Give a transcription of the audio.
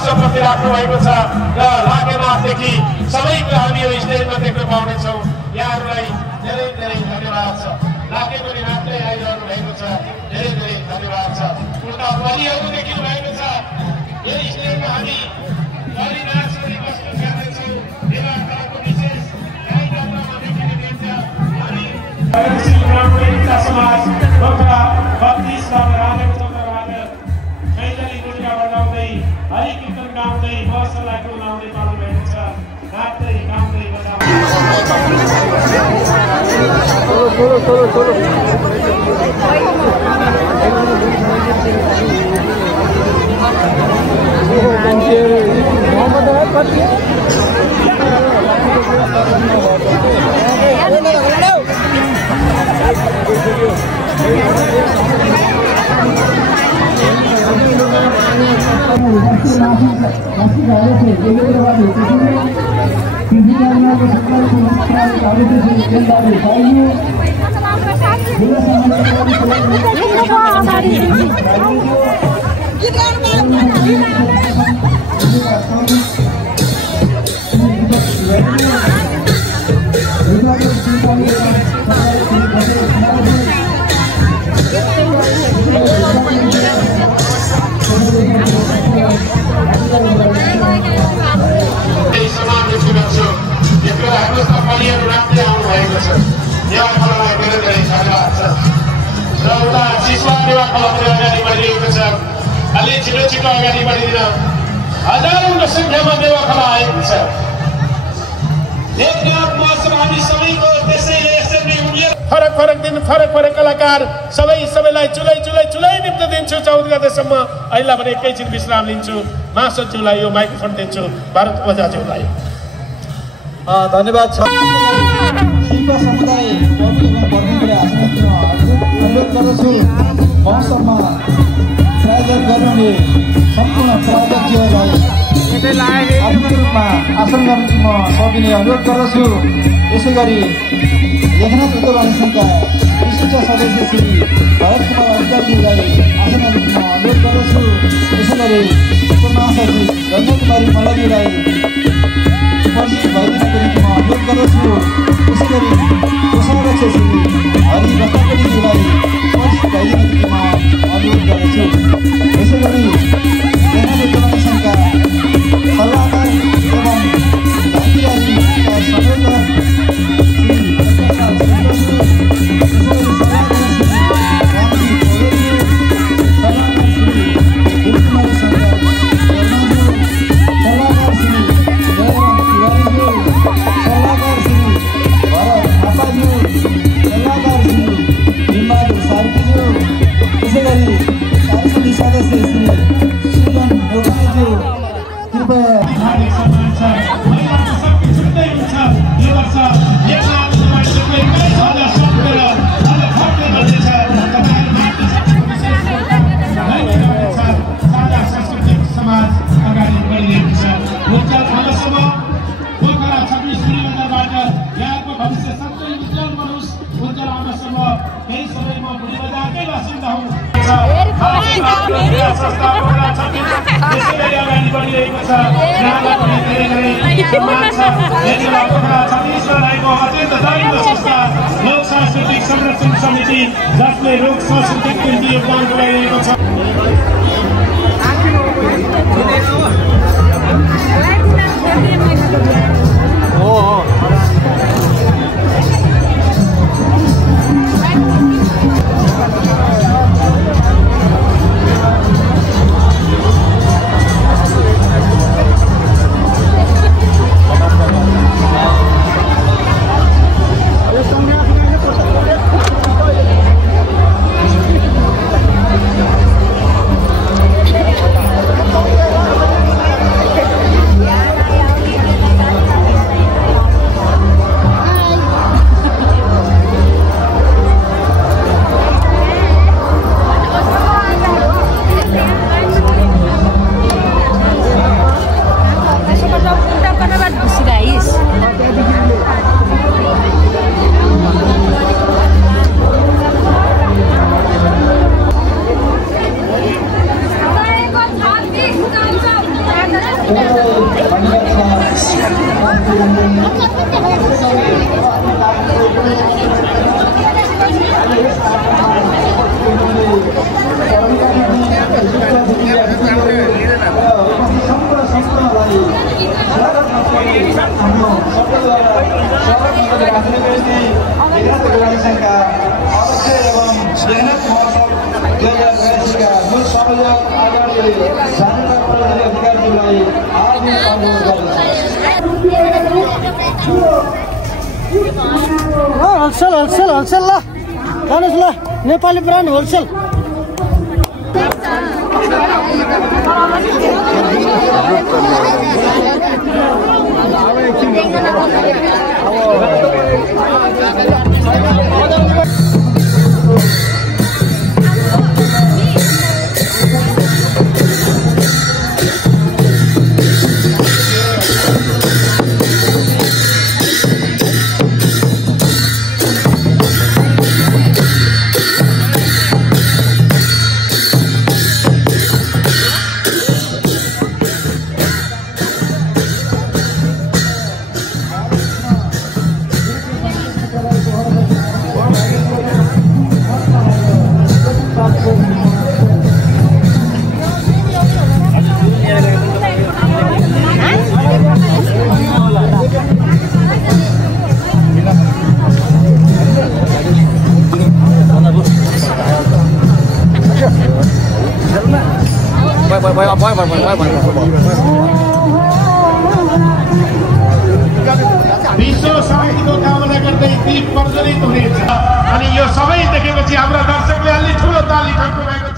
वर्षप्रति राख्नु भएको छ र लाखेनाथदेखि सबैको हामी यो स्टेजमा देख्न पाउनेछौँ। यहाँहरूलाई धेरै धेरै धन्यवाद छ। लाखे पनि राख्दै आइरहनु भएको छ, धेरै धेरै धन्यवाद छ। उल्टा बलिहरू देखिनु भएको छ। यो स्टेजमा हामी बलि नाचले प्रस्तुत गर्नेछौँ। देवाको विशेष कार्यक्रममा देखिने भेट्छ हामी प्रगतिशील ग्रामीण एकता समाज पोखरा 32 राजेको चौताराबाट कैदली गुडिया बजाउँदै हरि कीर्तन गाउँदै मसलाको लाउँदै पाल्नु भएको छ। नाच्दै गाउँदै बजाउँदै अलि छिटो छिटो अगाडि बढिदिन हजारौंको संख्यामा देवाखला आएको छ। फरक फरक दिन फरक फरक कलाकार सबैलाई चुलै निम्ति दिन्छु। 14 गतेसम्म अहिले भने एकैछिन विश्राम लिन्छु। महासचिवलाई यो माइक्रोफोन दिन्छु, भारत ओझाज्यूलाई। धन्यवाद छ। शिल्प समुदाय अनुरोध गर्दछु महोत्सवमा प्रायोजक गर्ने सम्पूर्ण प्रायोजकज्यूलाई आर्थिक रूपमा आसन गर्न सकिने अनुरोध गर्दछु। यसै गरी लेखनाथ उद्योग संघका विशिष्ट सदस्य श्री भरत कुमार अधिकारीलाई आसन रूपमा अनुरोध गर्दछु। यसै गरी उपमहासचिव रञ्जन कुमारी मल्लजीलाई उपस्थित भइदिनको निम्ति अनुरोध गर्दछु। यसै गरी कोषाध्यक्ष श्री हरि बस्तापल्लीज्यूलाई उपस्थित भइदिनको निम्ति अनुरोध गर्दछु। यसै गरी लेखनाथ उद्योग संघका सल्लाहकार एवं जातिराजीका संयोजक लोक सांस्कृतिक संरक्षण समिति जसले लोक सांस्कृतिक निम्ति योगदान पुर्याइरहेको छ। होलसेल होलसेल होलसेल ल जानुहोस् ल नेपाली ब्रान्ड होलसेल विश्व शान्तिको कामना गर्दै दीप प्रज्वलित हुनेछ अनि यो सबै देखेपछि हाम्रा दर्शकले अलि ठुलो ताली ठोक्नु भएको